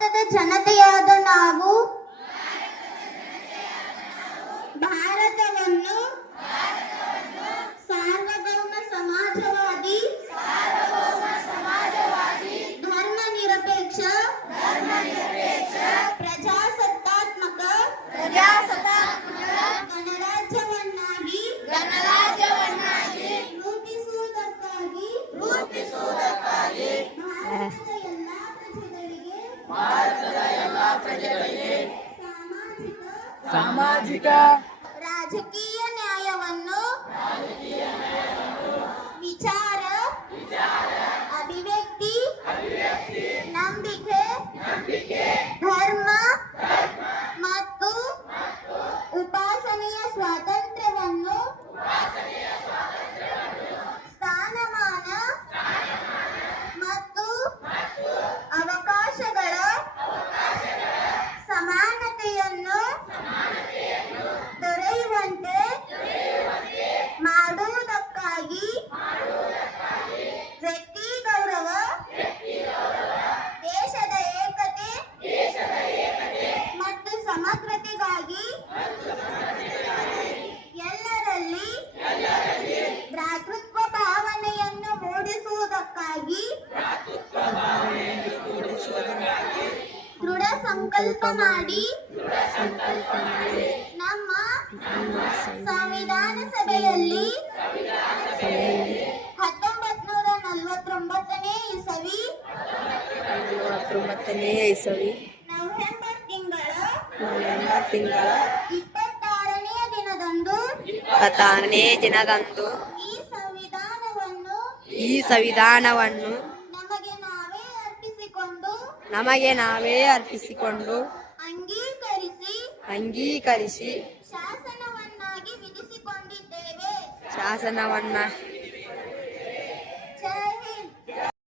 ಭಾರತದ ಜನತೆಯಾದ ನಾವು ಸಾಮಾಜಿಕ ರಾಜಕೀಯ ನ್ಯಾಯವನ್ನು ವಿಚಾರ ಅಭಿವ್ಯಕ್ತಿ ನಂಬಿಕೆ ಸಮಗ್ರತೆಗಾಗಿ ಎಲ್ಲರಲ್ಲಿ ಭ್ರಾತೃತ್ವ ಭಾವನೆಯನ್ನು ಮೂಡಿಸುವುದಕ್ಕಾಗಿ ದೃಢ ಸಂಕಲ್ಪ ಮಾಡಿ ನಮ್ಮ ಸಂವಿಧಾನ ಸಭೆಯಲ್ಲಿ ಹತ್ತೊಂಬತ್ ನೂರ ನಲವತ್ತೊಂಬತ್ತನೇ ಇಸವಿ ಹತ್ತೊಂಬತ್ತನೇ ಇಸವಿ ನವೆಂಬರ್ ತಿಂಗಳ ನವೆಂಬರ್ ತಿಂಗಳ. ಇಪ್ಪತ್ತಾರನೆಯ ದಿನದಂದು ಇಪ್ಪತ್ತಾರನೇ ದಿನದಂದು ಈ ಸಂವಿಧಾನವನ್ನು ಈ ಸಂವಿಧಾನವನ್ನು ನಮಗೆ ನಾವೇ ಅರ್ಪಿಸಿಕೊಂಡು ನಮಗೆ ನಾವೇ ಅರ್ಪಿಸಿಕೊಂಡು ಅಂಗೀಕರಿಸಿ ಅಂಗೀಕರಿಸಿ ಶಾಸನವನ್ನಾಗಿ ವಿಧಿಸಿಕೊಂಡಿದ್ದೇವೆ. ಶಾಸನವನ್ನ